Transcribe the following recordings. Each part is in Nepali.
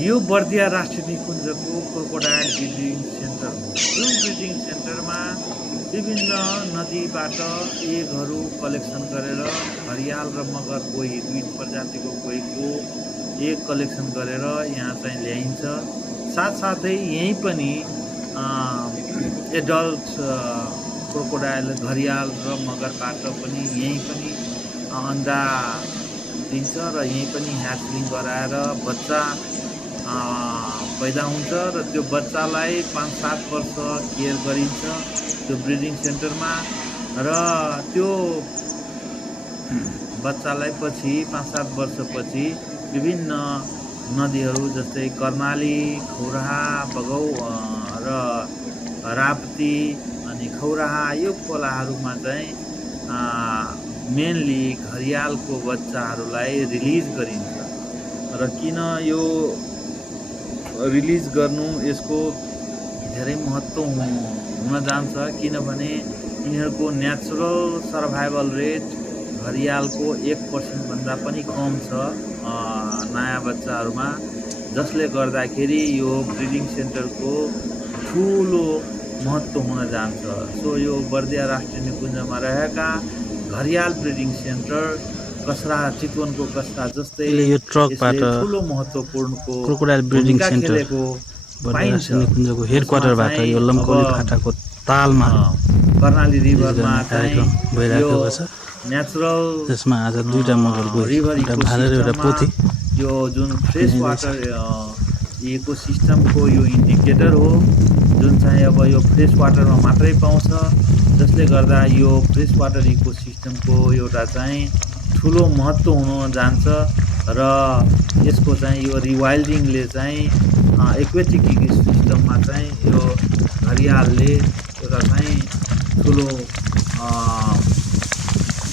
यो बर्दिया राष्ट्रिय निकुञ्जको क्रोकोडाइल ब्रिडिङ सेन्टर हो। यो ब्रिडिङ सेन्टरमा विभिन्न नदीबाट एगहरू कलेक्सन गरेर घरियाल र मगर कोही दुई प्रजातिको कोहीको एग कलेक्सन गरेर यहाँ चाहिँ ल्याइन्छ। साथसाथै यहीँ पनि एडल्ट क्रोकोडाइल घरियाल र मगरबाट पनि यहीँ पनि अन्डा दिन्छ र यहीँ पनि ह्याचलिङ गराएर बच्चा पैदा हुन्छ र त्यो बच्चालाई 5-7 वर्ष केयर गरिन्छ त्यो ब्रिडिङ सेन्टरमा र त्यो बच्चालाई पछि 5-7 वर्षपछि विभिन्न नदीहरू जस्तै कर्णाली, खौराहा, बगौ र राप्ती अनि खौराहा यो खोलाहरूमा चाहिँ मेनली घरियालको बच्चाहरूलाई रिलिज गरिन्छ। र किन यो रिलिज गर्नु यसको धेरै महत्त्व हुन जान्छ किनभने यिनीहरूको नेचुरल सर्भाइभल रेट घरियालको 1% भन्दा पनि कम छ नयाँ बच्चाहरूमा, जसले गर्दाखेरि यो ब्रिडिङ सेन्टरको ठुलो महत्त्व हुन जान्छ। सो यो बर्दिया राष्ट्रिय निकुञ्जमा रहेका घरियाल ब्रिडिङ सेन्टर कसरा चितवनको कसरा जस्तै यो ट्रकबाट ठुलो महत्त्वपूर्णको क्रोकोडाइल ब्रिडिङ सेन्टर बर्दिया राष्ट्रिय निकुञ्जको हेडक्वार्टरबाट यो लम्कौली फाटाको तालमा कर्णाली रिभरमा कार्यक्रम भइरहेको छ। नेचुरल त्यसमा आज दुईटा मगरको एउटा भाले र एउटा पोथी यो जुन फ्रेस वाटर इकोसिस्टमको यो इन्डिकेटर हो जुन चाहिँ अब यो फ्रेस वाटरमा मात्रै पाउँछ, जसले गर्दा यो फ्रेस वाटर इकोसिस्टमको एउटा चाहिँ ठुलो महत्त्व हुन जान्छ र यसको चाहिँ यो रिवाइल्डिङले चाहिँ एक्वेटिक इकोसिस्टममा चाहिँ यो घरियालले एउटा चाहिँ ठुलो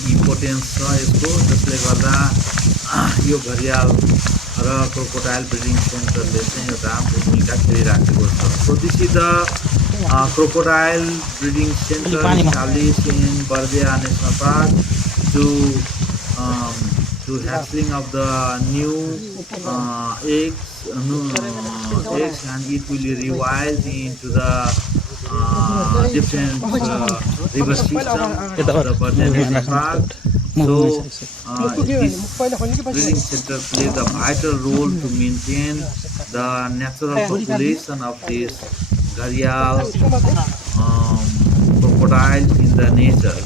इम्पोर्टेन्स छ यसको, जसले गर्दा यो घरियाल र क्रोकोडाइल ब्रिडिङ सेन्टरले चाहिँ एउटा भूमिका खेलिराखेको छ। So this is the crocodile breeding centre established in Bardia National Park to hatchling of the new eggs and it will rewild into the different river system of the Bardia National Park. So this breeding center plays a vital role to maintain the natural population of this gharial crocodile in the nature.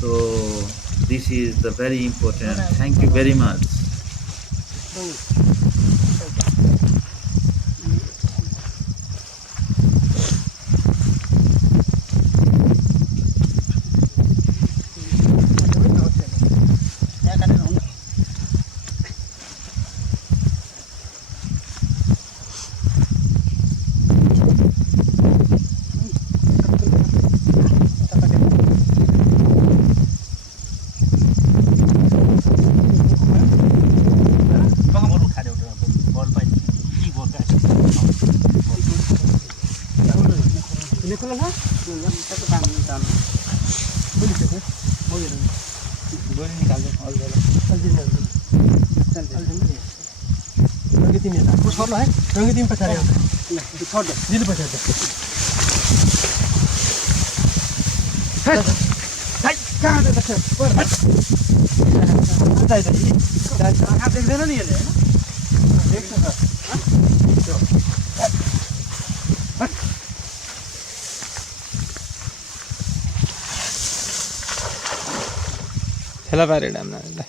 So this is the very important. Thank you very much. Hela värre lämnar det.